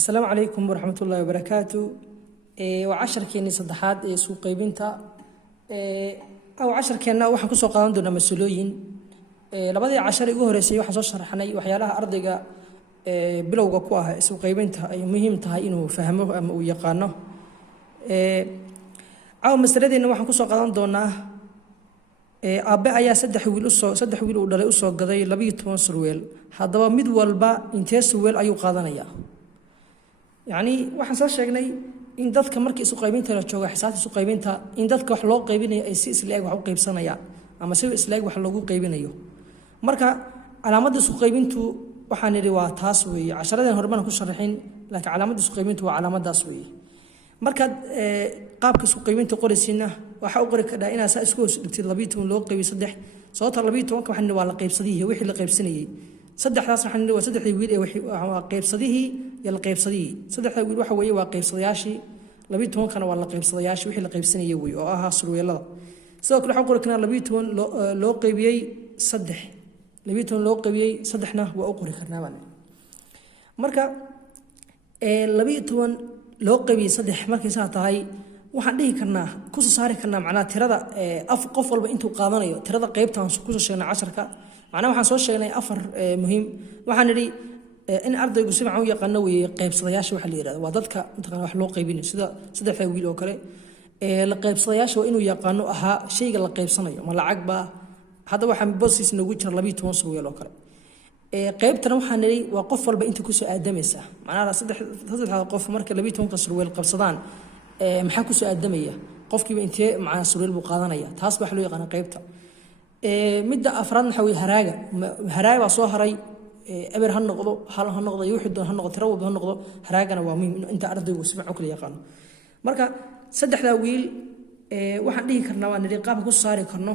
السلام عليكم ورحمة الله وبركاته. وعشر كيني صدحات سوق قيبنتا أو عشر كينا وحن كسو قادم دونا مسؤولين لبدي عشر يجوه رئيسي وحصل شرحني وحيالها أرضك بلوغ قواه سوق قيبنتا أي مهم تهاي إنه فهمه أم ويقانه أو مسترد إنه وحن كسو قادم دونا أبا أيا سدح ويل ودلي أسو قضي لبيت وانسرويل هذا مد والبا انتاس ويل أيو قادنيا يعني waxaan soo sheegnay in dadka markii isu qaybinta la joogo xisaabta isu qaybinta in dadka wax loo qaybinayo ay si isleeg wax u qaybsanayaan ama si isleeg wax lagu qaybinayo marka calaamada isu qaybintu waxaan yiri waa taas weeye casharadan hormaan ku sharaxin laakiin calaamada isu qaybintu waa calaamadaas weeye marka qaabka isu qaybinta qoraysiina waxa uu qori karaa inaad saa isku dhigtid 12 loo qaybiyo 3 sababta 12 waxaan waa la qaybsadiyay wixii la qaybsanayay saddexdaas waxaan waa saddexdii wiil ee waa qaybsadihii iyo la qaybsadihii saddexda wiil waxa weeye waa qaybsadayaashii 12 kana waa la qaybsadayaashii wixii la qaybsanayay weey oo ahaa surweelada sidoo kale waxa qori kana 12 loo qaybiyay 3 12 loo qaybiyay 3na waa u qori karnaa baan marka 12 loo qaybiyay 3 markay saa tahay waxaan dhihi karnaa ku soo saari karnaa macna tirada af qof walba intuu qaadanayo tirada qaybtaan ku soo sheegnay 10ka macnaha waxaan soo sheegnay afar muhiim waxaan nidhi in ardaygu si fiican u yaqaan weeye qaybsadayaasha waxa la yiraahdo waa dadka inta wax loo qaybinayo sida saddexda wiil oo kale la qaybsadayaasha waa inuu yaqaano aha shayga la qaybsanayo ma lacag ba hada waxaan boosiis nagu jira 12 surweel oo kale qaybtana waxaan nidhi waa qof walba inta ku soo aadamaysa macnaha saddexda qof marka 12 surweel qabsadaan maxaa ku soo aadamaya qofkiiba intee macna surweel buu qaadanaya taas waxa loo yaqaan qaybta midda afraad waxa way haraaga soo haray eber han noqdo hal han noqdo iyo wixii doon han noqdo tirawo han noqdo haraagana waa muhiim inta ardaygu si fiican u kala yaqaan marka saddexda wiil waxaan dhihi karnaa waa nidhi qaabka ku saari karno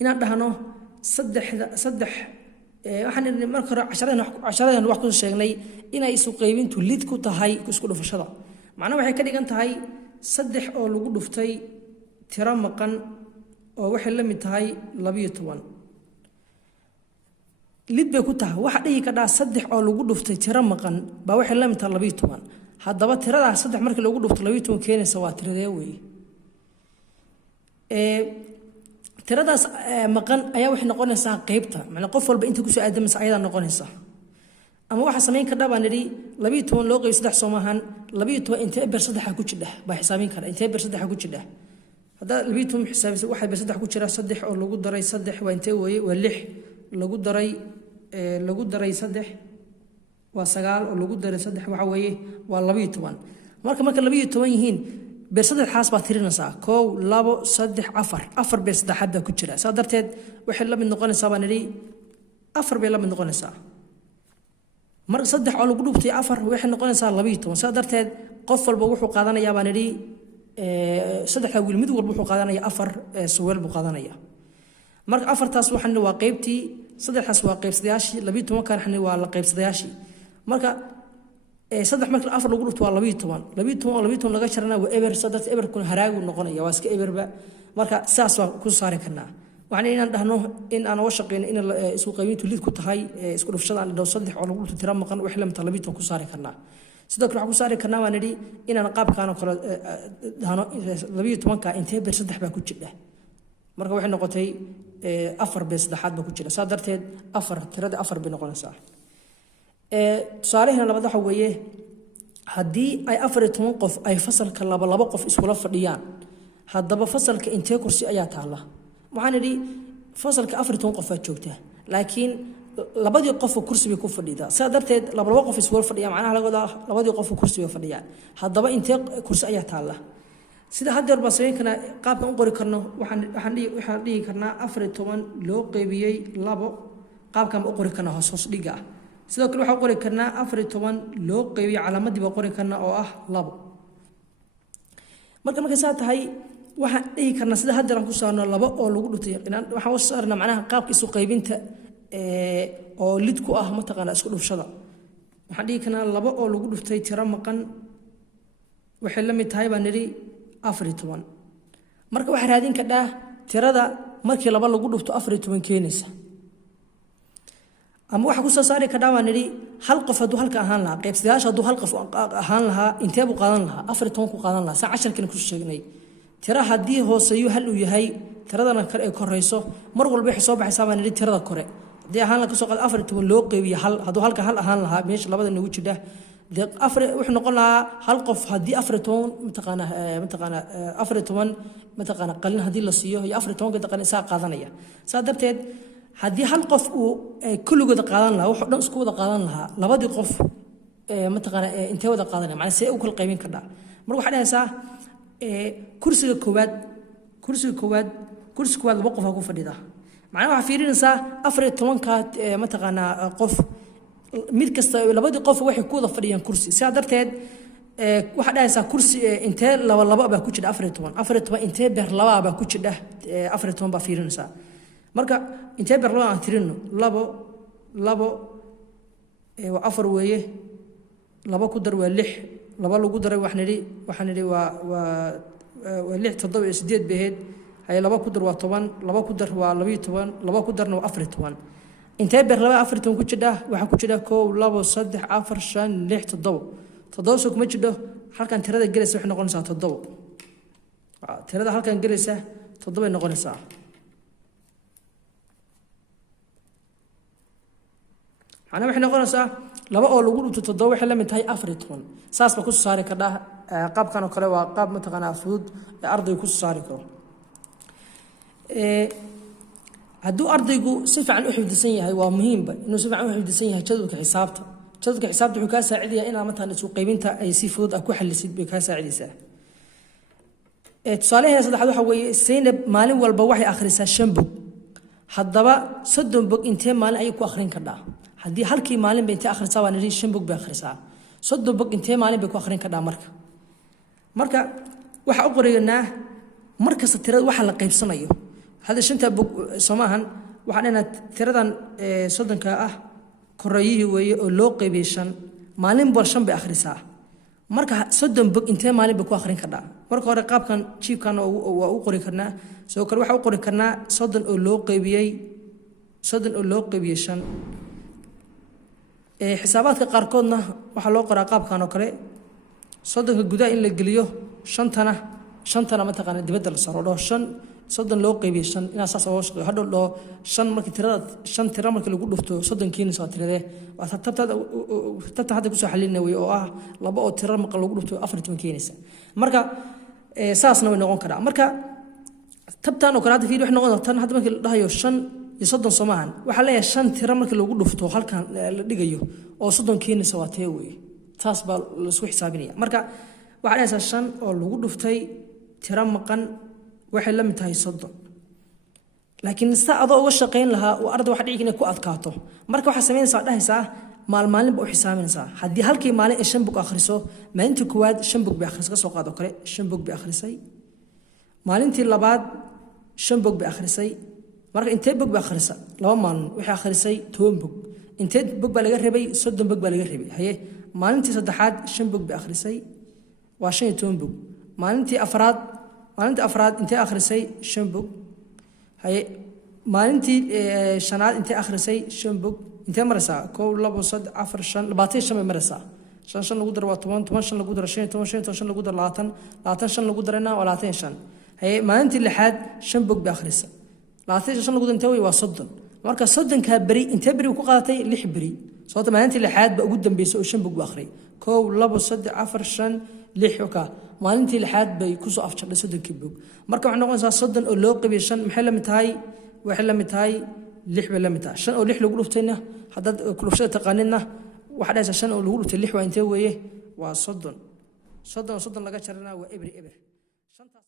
inaan dhahno saddex waxaan nidhi marka hore casharadan wax ku sheegnay inay isu qaybintu lid ku tahay isku dhufashada macnaha waxay ka dhigan tahay 3 oo lagu dhuftay tiro maqan oo waxay la mid tahay 12 lid bay ku tahay waxa dhigi ka dhaa 3 oo lagu dhuftay tiro maqan ba waxay la mid tahay 12 hadaba tirada 3 markii lagu dhufto 12 keenaysa waa tiradee weey tiradaas maqan ayaa waxay noqonaysaa qaybta macna qof walba inta ku soo aadamaysa ayada noqonaysa ama waxa sameyn ka dhaban nidhi 12 loo qayb 3 Soomahan 12 inta ber 3 ku jidha ba xisaabin kara inta ber 3 ku jidha hada 12 xisaabisa waxa ber 3 ku jira 3 oo lagu daray 3 waa intee weeye waa 6 lagu daray 3 waa 9 oo lagu daray 3 waxa weeye waa 12 marka 12 yihiin ber 3 xaas ba tirinaysaa 1 2 3 4 ber 3 hadda ku jira saa darteed waxay la mid noqonaysaa baan nidhi 4 bay la mid noqonaysaa mar 3 oo lagu dhuftay 4 waxay noqonaysaa 12 saa darteed qof walba wuxuu qaadanayaa baan nidhi saddexda wiil mid walba wuxuu qaadanaya 4 suweel buu qaadanaya marka afartaas waxaan waa qaybtii saddexdaas waa qaybsadayaashii 12 kan xani waa la qaybsadayaashii marka saddex marka 4 lagu dhufto waa 12 laga jarana waa eber saddex eber kun haraagu noqonaya waa iska eberba marka saas waa ku saari karnaa waxaan inaan dhahno in aan oo shaqeyn in isku qaybintu lid ku tahay isku dhufshada aan dhaw 3 oo lagu dhufto tiro maqan wax la mid 12 ku saari karnaa sidoo kale waxa ku saari karnaa waan nidhi inaan qaabkaan kala dhahno 12 ka intee ber 3 baa ku jira marka waxay noqotay 4 ber 3 baa ku jira saa darteed 4 tirada 4 bay noqonaysaa tusaalaheena labaad waxa weeye haddii ay 14 qof ay fasalka laba qof iskula fadhiyaan haddaba fasalka intee kursi ayaa taala waxaan nidhi fasalka 14 qof aad joogtaa laakiin labadii qof kursi bay ku fadhidaa saa darteed laba qof iswada fadhiya macnaha labadii qof kursi bay fadhiyaan haddaba intee kursi ayaa taala sida haddeer baa sameyn kana qaabka u qori karno waxaan dhihi karnaa 14 loo qaybiyay 2 qaabkan u qori karnaa hoos dhiga sidoo kale waxa qori karnaa 14 loo qaybiyay calaamadii baa qori karnaa oo ah 2 marka saa tahay waxaan dhihi karnaa sida haddeer aan ku saarno 2 oo lagu dhutay waxaan u saarnaa macnaha qaabka isu qaybinta oo lid ku ah mataqaana isku dhufshada waxaan dhihi karnaa 2 oo lagu dhuftay tiro maqan waxay la mid tahay baan nidhi 14 marka waxa raadin ka dhaa tirada markii 2 lagu dhufto 14 keenaysa ama waxa ku soo saari ka dhaawaan niri hal qof haduu halka ahaan lahaa qayb sidaasha haduu hal qof ahaan lahaa intee buu qaadan lahaa 14 ku qaadan lahaa saa 10 kina ku sheegnay tira hadii hooseeyo hal uu yahay tiradana kale ay koreyso mar walba waxay soo baxaysaa baan niri tirada kore hadii ahaan la ka soo qaad 14 loo qeybiyo hal haduu halka hal ahaan lahaa meesha labada nagu jidha afar wuxuu noqon lahaa hal qof hadii 14 mataqaana 14 mataqaana qalin hadii la siiyo iyo 14 ka taqaan isaa qaadanaya saa darteed haddii hal qof uu kulligooda qaadan lahaa wuxuu dhan isku wada qaadan lahaa labadii qof mataqaana intee wada qaadanaya macna see u kala qaybin kartaa marka waxa dhahaysaa kursiga koowaad laba qof ku fadhida macna waxa fiirinaysaa 14 ka mataqaana qof mid kasta labadii qof waxay ku wada fadhiyaan kursi sidaa darteed waxa dhahaysaa kursi intee laba baa ku jira 14 intee beer laba baa ku jira 14 baa fiirinaysaa marka intee beer laba aan tirino labo waa afar weeye laba ku dar waa 6 laba lagu daray waxaan nidhi waa 6 7 8 behed hay laba ku dar waa 10 laba ku dar waa 12 laba ku darna waa 14 intee beer laba 14 ku jira waxa ku jira 1 2 3 4 5 6 7 soo kuma jiro halkan tirada galaysa waxay noqonaysaa 7 tirada halkan galaysa 7 ay noqonaysaa أنا وحنا قلنا لما أقول لقول تتضوء حلا من تهي أفريتون ساس بكوس صاري كده قاب كانوا كلا وقاب متقنا فود أرض يكوس صاري كده هدو أرض يجو سيف عن أحد السنة هاي ومهم بقى إنه سيف عن أحد السنة هتشدك حسابته حكاسة عدية إنا مثلا سوق قيمتها أي سي فود أكو حل سيد بكاسة عدية تصالح يا صدق حدو حوي السنة مالين والبواحي آخر سنة شنبو حضبا صدم بق إنتين مالين أيكو آخرين كده haddii halkii maalin bay inta akhrisaa waa niri 5 bog bay akhrisaa 3 bog intee maalin bay ku akhrin ka marka waxa u qoraynaa marka tirada waxa la qaybsanayo hada 5 bog Soomahan waxa dhanaa tiradan 30 ka ah koreeyii weeye oo loo qaybay 5 maalin bal 5 bay akhrisaa marka 30 bog intee maalin bay ku akhrin ka marka hore qaabkan chiefkan waa u qori karnaa soo kale waxa u qori karnaa 30 oo loo qaybiyay 5 حساباتك قاركودنا وحلو قرا قابكان oo kale soddonka gudaha in la geliyo shantana ma taqaan dibadda la saro soddon loo qaybiyo 5 ina saas oo shaqo hadhow 5 markii tirada 5 tira markii lagu dhufto soddonkiina soo tirade waa tabta hadda ku soo xalinay way oo ah laba oo tira marka lagu dhufto 14 keenaysa marka saasna way noqon karaa marka tabtaan oo kale hadda fiir wax noqon tan hadda markii la dhahayo 5 يصدق سماعن وحلايا شن ترى مركل لو قلوا فتوه هل كان لدقيو أو صدق كين سواتيوي تصبر لسوي حسابينية مركا وحلايا شن أو لو قلوا فتاي ترى مكان واحد لم تهي صدق لكن استعضوا أول شقين لها وأرض واحد يجينا كو أذكاته مركا وحسابين صار ده ساعة مال بقوا حسابين ساعة حدي هل كي مال الشن بق آخرسه ما أنت كواد شن بق بآخرسه سوق هذا كله شن بق بآخرسي مال أنت اللي بعد شن بق بآخرسي marka intee bog ba akhrisa laba maalin waxa akhrisay 10 bog intee bog ba laga rabay 30 bog ba laga rabay haye maalintii saddexaad 5 bog ba akhrisay waa 15 bog maalintii afraad intee akhrisay 5 bog haye maalintii shanaad intee akhrisay 5 bog intee marasa 1 2 3 4 5 25 marasa 5 lagu dar waa 10 lagu dar 15 lagu dar 20 5 lagu darna waa 25 haye maalintii lixaad 5 bog ba akhrisay laatay shan lagu dantay waa 30 marka 30 ka bari inta bari ku qaadatay 6 bari sababta maalintii lixaad ba ugu dambeysay oo 5 bog akhri 1 2 3 4 5 6 ka maalintii lixaad bay ku soo afjartay 30 bog marka waxa noqonaysaa 30 oo loo qabiyo 5 maxay la mid tahay waxay la mid tahay 6 bay la mid tahay 5 oo 6 lagu dhuftayna hadda kulufshada taqaanina waxa dhaysa 5 oo lagu dhuftay 6 waa intee weeye waa 30 laga jarana waa eber